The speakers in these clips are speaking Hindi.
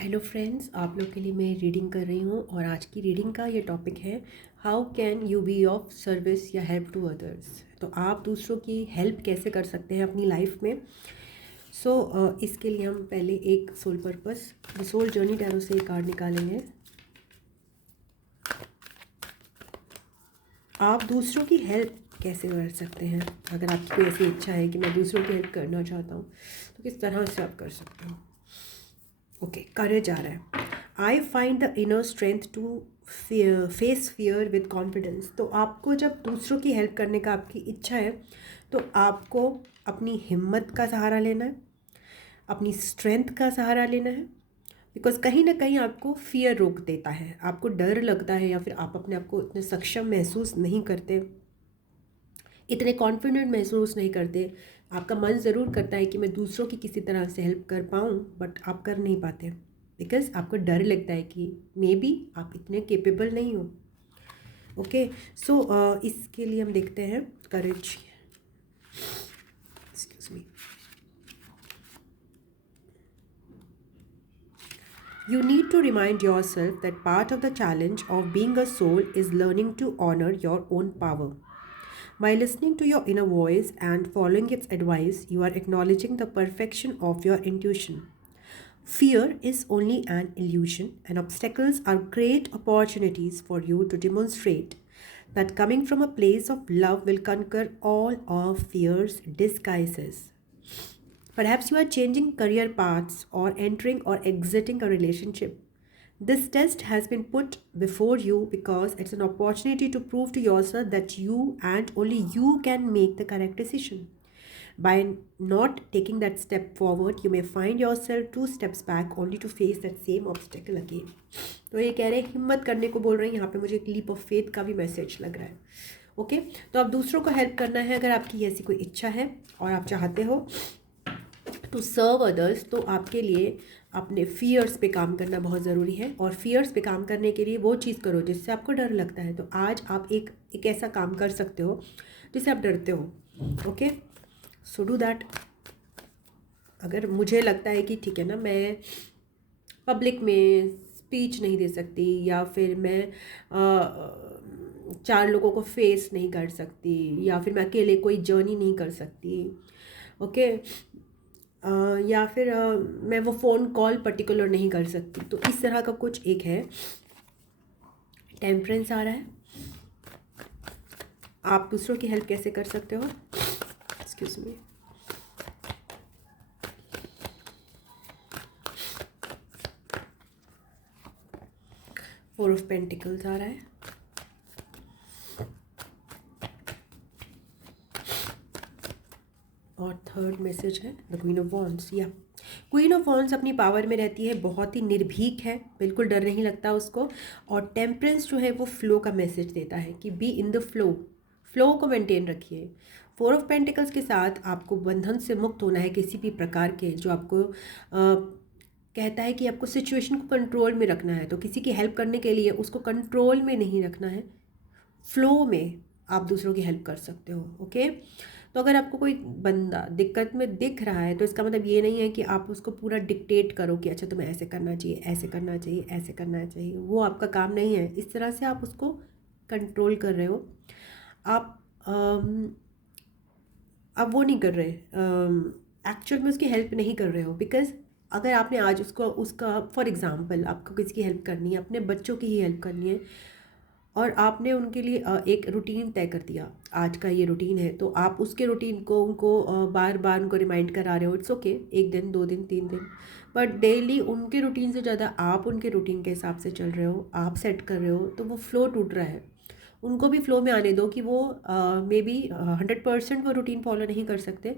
हेलो फ्रेंड्स, आप लोग के लिए मैं रीडिंग कर रही हूँ और आज की रीडिंग का ये टॉपिक है how can you be of service या हेल्प टू अदर्स। तो आप दूसरों की हेल्प कैसे कर सकते हैं अपनी लाइफ में। इसके लिए हम पहले एक soul purpose the soul journey tarot से एक कार्ड निकालेंगे। आप दूसरों की हेल्प कैसे कर सकते हैं। अगर आपकी कोई ऐसी इच्छा है कि मैं दूसरों की हेल्प करना चाहता हूँ तो किस तरह से आप कर सकते हो। ओके, करेज आ रहा है। I find the inner strength to face fear with confidence. तो आपको जब दूसरों की हेल्प करने का आपकी इच्छा है तो आपको अपनी हिम्मत का सहारा लेना है, अपनी स्ट्रेंथ का सहारा लेना है। बिकॉज कहीं ना कहीं आपको फियर रोक देता है, आपको डर लगता है या फिर आप अपने आप को इतने सक्षम महसूस नहीं करते, इतने कॉन्फिडेंट महसूस नहीं करते। आपका मन ज़रूर करता है कि मैं दूसरों की किसी तरह से हेल्प कर पाऊँ, बट आप कर नहीं पाते बिकॉज आपको डर लगता है कि मे बी आप इतने केपेबल नहीं हो। ओके, सो इसके लिए हम देखते हैं courage. Excuse me. You need to remind yourself that part of the challenge of being a soul is learning to honor your own power. By listening to your inner voice and following its advice, you are acknowledging the perfection of your intuition. Fear is only an illusion, and obstacles are great opportunities for you to demonstrate that coming from a place of love will conquer all of fear's disguises. Perhaps you are changing career paths or entering or exiting a relationship. This test has been put before you because it's an opportunity to prove to yourself that you and only you can make the correct decision. By not taking that step forward, you may find yourself two steps back only to face that same obstacle again. तो ये कह रहे हैं हिम्मत करने को बोल रहे हैं। यहाँ पे मुझे एक लीप ऑफ फेथ का भी मैसेज लग रहा है। ओके, तो आप दूसरों को हेल्प करना है अगर आपकी ऐसी कोई इच्छा है और आप चाहते हो टू सर्व अदर्स, तो आपके लिए अपने फियर्स पे काम करना बहुत ज़रूरी है। और फियर्स पे काम करने के लिए वो चीज़ करो जिससे आपको डर लगता है। तो आज आप एक ऐसा काम कर सकते हो जिससे आप डरते हो। Okay, so do that. अगर मुझे लगता है कि ठीक है ना, मैं पब्लिक में स्पीच नहीं दे सकती या फिर मैं चार लोगों को फेस नहीं कर सकती या फिर मैं अकेले कोई जर्नी नहीं कर सकती। ओके, या फिर मैं वो फ़ोन कॉल पर्टिकुलर नहीं कर सकती, तो इस तरह का कुछ एक है। टेम्परेंस आ रहा है। आप दूसरों की हेल्प कैसे कर सकते हो। Excuse me. Four of pentacles आ रहा है। और थर्ड मैसेज है द क्वीन ऑफ वॉन्ड्स। या क्वीन ऑफ वॉन्ड्स अपनी पावर में रहती है, बहुत ही निर्भीक है, बिल्कुल डर नहीं लगता उसको। और टेम्परेंस जो है वो फ्लो का मैसेज देता है कि be in the flow, flow को मेंटेन रखिए। फोर ऑफ पेंटिकल्स के साथ आपको बंधन से मुक्त होना है किसी भी प्रकार के, जो आपको कहता है कि आपको सिचुएशन को कंट्रोल में रखना है। तो किसी की हेल्प करने के लिए उसको कंट्रोल में नहीं रखना है, फ्लो में आप दूसरों की हेल्प कर सकते हो। ओके, तो अगर आपको कोई बंदा दिक्कत में दिख रहा है तो इसका मतलब ये नहीं है कि आप उसको पूरा डिक्टेट करो कि अच्छा तुम्हें ऐसे करना चाहिए, ऐसे करना चाहिए, ऐसे करना चाहिए। वो आपका काम नहीं है। इस तरह से आप उसको कंट्रोल कर रहे हो। आप आप वो नहीं कर रहे, एक्चुअल में उसकी हेल्प नहीं कर रहे हो। बिकॉज अगर आपने आज उसको उसका फॉर एग्ज़ाम्पल आपको किसी की हेल्प करनी है, अपने बच्चों की ही हेल्प करनी है और आपने उनके लिए एक रूटीन तय कर दिया, आज का ये रूटीन है, तो आप उसके रूटीन को उनको बार बार उनको रिमाइंड करा रहे हो। इट्स ओके, एक दिन, दो दिन, तीन दिन, बट डेली उनके रूटीन से ज़्यादा आप उनके रूटीन के हिसाब से चल रहे हो, आप सेट कर रहे हो, तो वो फ्लो टूट रहा है। उनको भी फ्लो में आने दो कि वो मे बी 100% वो रूटीन फॉलो नहीं कर सकते,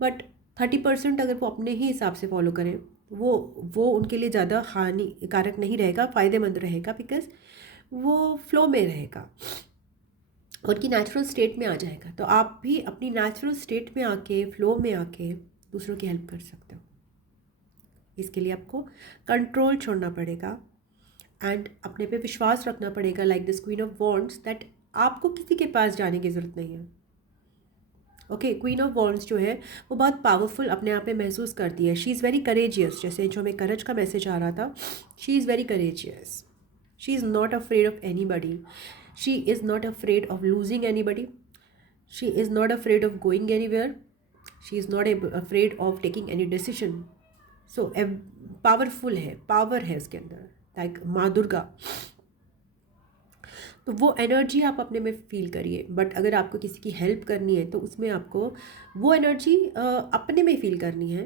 बट 30% अगर वो अपने ही हिसाब से फॉलो करें, वो उनके लिए ज़्यादा हानिकारक नहीं रहेगा, फ़ायदेमंद रहेगा। बिकॉज वो फ्लो में रहेगा, उनकी नेचुरल स्टेट में आ जाएगा। तो आप भी अपनी नेचुरल स्टेट में आके, फ्लो में आके दूसरों की हेल्प कर सकते हो। इसके लिए आपको कंट्रोल छोड़ना पड़ेगा एंड अपने पे विश्वास रखना पड़ेगा, like this queen of wands, that आपको किसी के पास जाने की ज़रूरत नहीं है। ओके, क्वीन ऑफ वॉन्ड्स जो है वो बहुत पावरफुल अपने आप में महसूस करती है। शी इज़ वेरी करेजियस, जैसे जो हमें करज का मैसेज आ रहा था, she is very courageous, she is not afraid of anybody, she is not afraid of losing anybody, she is not afraid of going anywhere, she is not afraid of taking any decision. So powerful है, पावर है उसके अंदर, लाइक माँ दुर्गा। तो वो एनर्जी आप अपने में फील करिए। बट अगर आपको किसी की हेल्प करनी है तो उसमें आपको वो एनर्जी अपने में फील करनी है,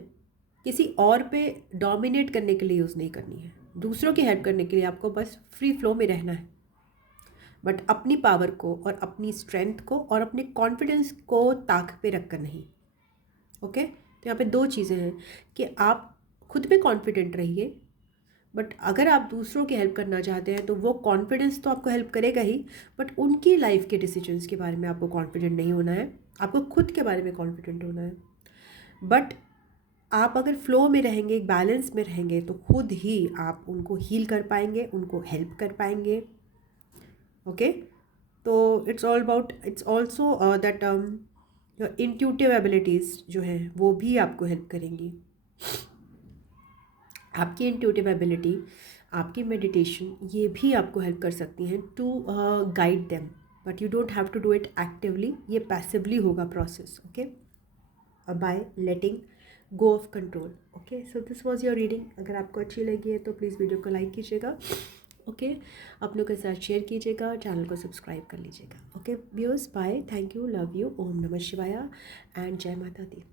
किसी और पे डोमिनेट करने के लिए यूज़ नहीं करनी है। दूसरों की हेल्प करने के लिए आपको बस फ्री फ्लो में रहना है, बट अपनी पावर को और अपनी स्ट्रेंथ को और अपने कॉन्फिडेंस को ताक पे रख कर नहीं। ओके, तो यहाँ पे दो चीज़ें हैं कि आप खुद पे कॉन्फिडेंट रहिए, बट अगर आप दूसरों की हेल्प करना चाहते हैं तो वो कॉन्फिडेंस तो आपको हेल्प करेगा ही, बट उनकी लाइफ के डिसीजंस के बारे में आपको कॉन्फिडेंट नहीं होना है, आपको खुद के बारे में कॉन्फिडेंट होना है। बट आप अगर फ्लो में रहेंगे, एक बैलेंस में रहेंगे, तो खुद ही आप उनको हील कर पाएंगे, उनको हेल्प कर पाएंगे। ओके, तो it's all about, it's also that your intuitive abilities जो है वो भी आपको हेल्प करेंगी। आपकी इंट्यूटिव एबिलिटी, आपकी मेडिटेशन, ये भी आपको हेल्प कर सकती हैं to guide them, but you don't have to do it actively, ये पैसिवली होगा process. Okay, by letting go of control. Okay, so this was your reading. अगर आपको अच्छी लगी है तो प्लीज़ वीडियो को लाइक कीजिएगा। ओके, अपनों के साथ शेयर कीजिएगा, चैनल को सब्सक्राइब कर लीजिएगा। Okay viewers, bye, thank you, love you, ओम नमः शिवाय एंड जय माता दी।